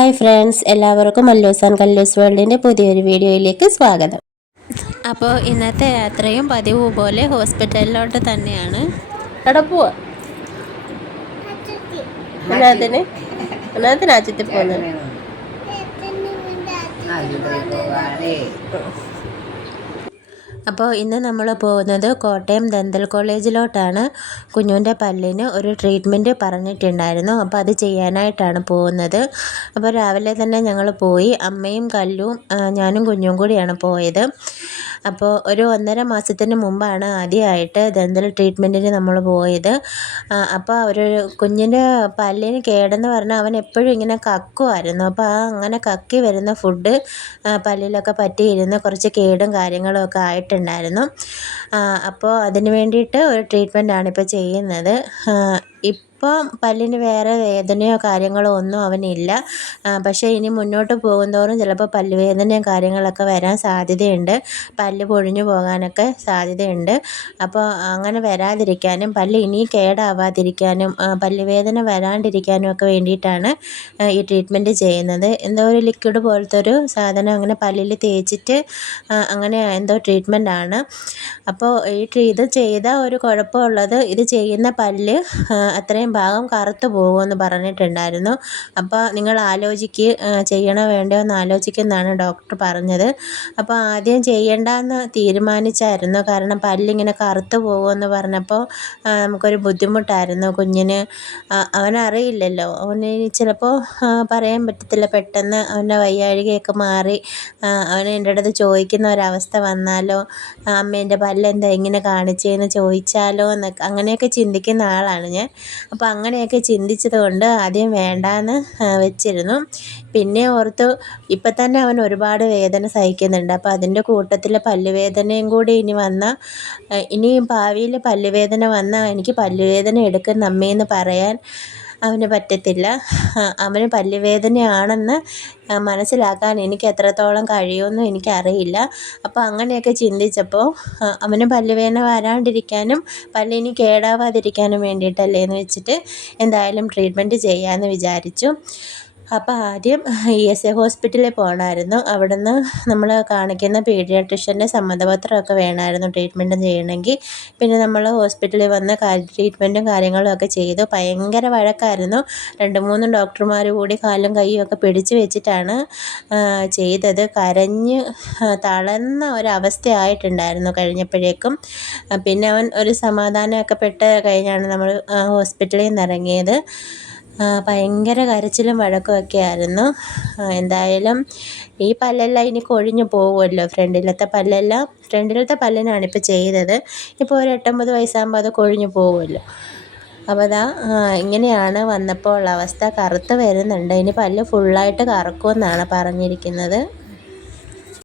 Hi friends എല്ലാവർക്കും Mallus and കല്ലൂസ് വേൾഡിന്റെ പുതിയൊരു വീഡിയോയിലേക്ക് സ്വാഗതം. അപ്പോൾ ഇന്നത്തെ യാത്രയും പതിവ് പോലെ ഹോസ്പിറ്റലിലോട്ട് തന്നെയാണ്. പോകുന്നത് അപ്പോൾ ഇന്ന് നമ്മൾ പോകുന്നത് കോട്ടയം ദന്തൽ കോളേജിലോട്ടാണ്. കുഞ്ഞുവിന്റെ പല്ലിന് ഒരു ട്രീറ്റ്മെന്റ് പറഞ്ഞിട്ടുണ്ടായിരുന്നു. അപ്പോൾ അത് ചെയ്യാനായിട്ടാണ് പോകുന്നത്. അപ്പോൾ രാവിലെ തന്നെ ഞങ്ങൾ പോയി. അമ്മയും കല്ലും ഞാനും കുഞ്ഞും കൂടിയാണ് പോയത്. അപ്പോൾ ഒരു ഒന്നര മാസത്തിന് മുമ്പാണ് ആദ്യമായിട്ട് ദന്തൽ ട്രീറ്റ്മെന്റിന് നമ്മൾ പോയത്. അപ്പോൾ ഒരു കുഞ്ഞിന്റെ പല്ലിന് കേടെന്ന് പറഞ്ഞാൽ അവൻ എപ്പോഴും ഇങ്ങനെ കക്കുമായിരുന്നു അപ്പോൾ ആ അങ്ങനെ കക്കി വരുന്ന ഫുഡ് പല്ലിലൊക്കെ പറ്റിയിരുന്ന് കുറച്ച് കേടും കാര്യങ്ങളും ഒക്കെ ആയിട്ടുണ്ടായിരുന്നു. അപ്പോൾ അതിന് വേണ്ടിയിട്ട് ഒരു ട്രീറ്റ്മെന്റാണ് ഇപ്പോൾ ചെയ്യുന്നത്. ആ, ഇപ്പം പല്ലിന് വേറെ വേദനയോ കാര്യങ്ങളോ ഒന്നും അവനില്ല. പക്ഷേ ഇനി മുന്നോട്ട് പോകുന്തോറും ചിലപ്പോൾ പല്ല് വേദനയും കാര്യങ്ങളൊക്കെ വരാൻ സാധ്യതയുണ്ട്. പല്ല് പൊഴിഞ്ഞു പോകാനൊക്കെ സാധ്യതയുണ്ട്. അപ്പോൾ അങ്ങനെ വരാതിരിക്കാനും പല്ല് ഇനി കേടാവാതിരിക്കാനും പല്ല് വേദന വരാണ്ടിരിക്കാനും ഒക്കെ വേണ്ടിയിട്ടാണ് ഈ ട്രീറ്റ്മെന്റ് ചെയ്യുന്നത്. എന്തോ ഒരു ലിക്വിഡ് പോലത്തെ ഒരു സാധനം അങ്ങനെ പല്ലിൽ തേച്ചിട്ട് അങ്ങനെ എന്തോ ട്രീറ്റ്മെന്റ് ആണ്. അപ്പോൾ ഈ ഇത് ചെയ്ത ഒരു കുഴപ്പമുള്ളത് ഇത് ചെയ്യുന്ന പല്ല് ആ, അത്രയും ഭാഗം കറുത്ത് പോകുമെന്ന് പറഞ്ഞിട്ടുണ്ടായിരുന്നു. അപ്പോൾ നിങ്ങൾ ആലോചിക്ക് ചെയ്യണോ വേണ്ടോ എന്ന് ആലോചിക്കുമെന്നാണ് ഡോക്ടർ പറഞ്ഞത്. അപ്പോൾ ആദ്യം ചെയ്യണ്ടെന്ന് തീരുമാനിച്ചായിരുന്നു. കാരണം പല്ലിങ്ങനെ കറുത്ത് പോകുമെന്ന് പറഞ്ഞപ്പോൾ നമുക്കൊരു ബുദ്ധിമുട്ടായിരുന്നു കുഞ്ഞിന്. അവനറിയില്ലല്ലോ. അവന് ചിലപ്പോൾ പറയാൻ പറ്റത്തില്ല. പെട്ടെന്ന് അവന്റെ വയ്യാഴികയൊക്കെ മാറി അവൻ എന്റെ അടുത്ത് ചോദിക്കുന്ന ഒരവസ്ഥ വന്നാലോ അമ്മേന്റെ പല്ലെന്താ ഇങ്ങനെ കാണിച്ചതെന്ന് ചോദിച്ചാലോ എന്നൊക്കെ അങ്ങനെയൊക്കെ ചിന്തിക്കുന്ന ആളാണ് ഞാൻ. അപ്പോൾ അങ്ങനെയൊക്കെ ചിന്തിച്ചത് കൊണ്ട് ആദ്യം വേണ്ടാന്ന് വെച്ചിരുന്നു. പിന്നെ ഓർത്തു ഇപ്പം തന്നെ അവൻ ഒരുപാട് വേദന സഹിക്കുന്നുണ്ട്. അപ്പോൾ അതിന്റെ കൂട്ടത്തിൽ പല്ലുവേദനയും കൂടി ഇനി വന്നാൽ ഇനിയും ഭാവിയിൽ പല്ലുവേദന വന്നാൽ എനിക്ക് പല്ലുവേദന എടുക്കുന്ന അമ്മയെന്ന് പറയാൻ അവന് പറ്റത്തില്ല. അവന് പല്ലുവേദനയാണെന്ന് മനസ്സിലാക്കാൻ എനിക്ക് എത്രത്തോളം കഴിയുമെന്നും എനിക്കറിയില്ല. അപ്പോൾ അങ്ങനെയൊക്കെ ചിന്തിച്ചപ്പോൾ അവന് പല്ലുവേദന വരാണ്ടിരിക്കാനും പല്ലിനി കേടാവാതിരിക്കാനും വേണ്ടിയിട്ടല്ലേ എന്ന് വെച്ചിട്ട് എന്തായാലും ട്രീറ്റ്മെന്റ് ചെയ്യാമെന്ന് വിചാരിച്ചു. അപ്പോൾ ആദ്യം ഇ എസ് എ ഹോസ്പിറ്റലിൽ പോകണമായിരുന്നു അവിടെ നിന്ന് നമ്മൾ കാണിക്കുന്ന പീഡിയാട്രിഷ്യന്റെ സമ്മതപത്രമൊക്കെ വേണമായിരുന്നു ട്രീറ്റ്മെന്റ് ചെയ്യണമെങ്കിൽ. പിന്നെ നമ്മൾ ഹോസ്പിറ്റലിൽ വന്ന് ട്രീറ്റ്മെന്റും കാര്യങ്ങളും ഒക്കെ ചെയ്തു. ഭയങ്കര വഴക്കായിരുന്നു. രണ്ട് മൂന്ന് ഡോക്ടർമാർ കൂടി കാലും കൈയും ഒക്കെ പിടിച്ച് വെച്ചിട്ടാണ് ചെയ്തത്. കരഞ്ഞ് തളർന്ന ഒരവസ്ഥയായിട്ടുണ്ടായിരുന്നു കഴിഞ്ഞപ്പോഴേക്കും. പിന്നെ അവൻ ഒരു സമാധാനമൊക്കെ പെട്ട് കഴിഞ്ഞാണ് നമ്മൾ ഹോസ്പിറ്റലിൽ നിന്ന് ഇറങ്ങിയത് ഭയങ്കര കരച്ചിലും വഴക്കുമൊക്കെ ആയിരുന്നു എന്തായാലും ഈ പല്ലെല്ലാം ഇനി കൊഴിഞ്ഞു പോകുമല്ലോ. ഫ്രണ്ടിലത്തെ പല്ലെല്ലാം ഫ്രണ്ടിലത്തെ പല്ലിനാണ് ഇപ്പോൾ ചെയ്തത്. ഇപ്പോൾ ഒരു എട്ടൊമ്പത് വയസ്സാകുമ്പോൾ അത് കൊഴിഞ്ഞു പോകുമല്ലോ. അപ്പോൾ അതാ ഇങ്ങനെയാണ് വന്നപ്പോൾ ഉള്ള അവസ്ഥ. കറുത്ത് വരുന്നുണ്ട്. ഇനി പല്ല് ഫുള്ളായിട്ട് കറക്കുമെന്നാണ് പറഞ്ഞിരിക്കുന്നത്.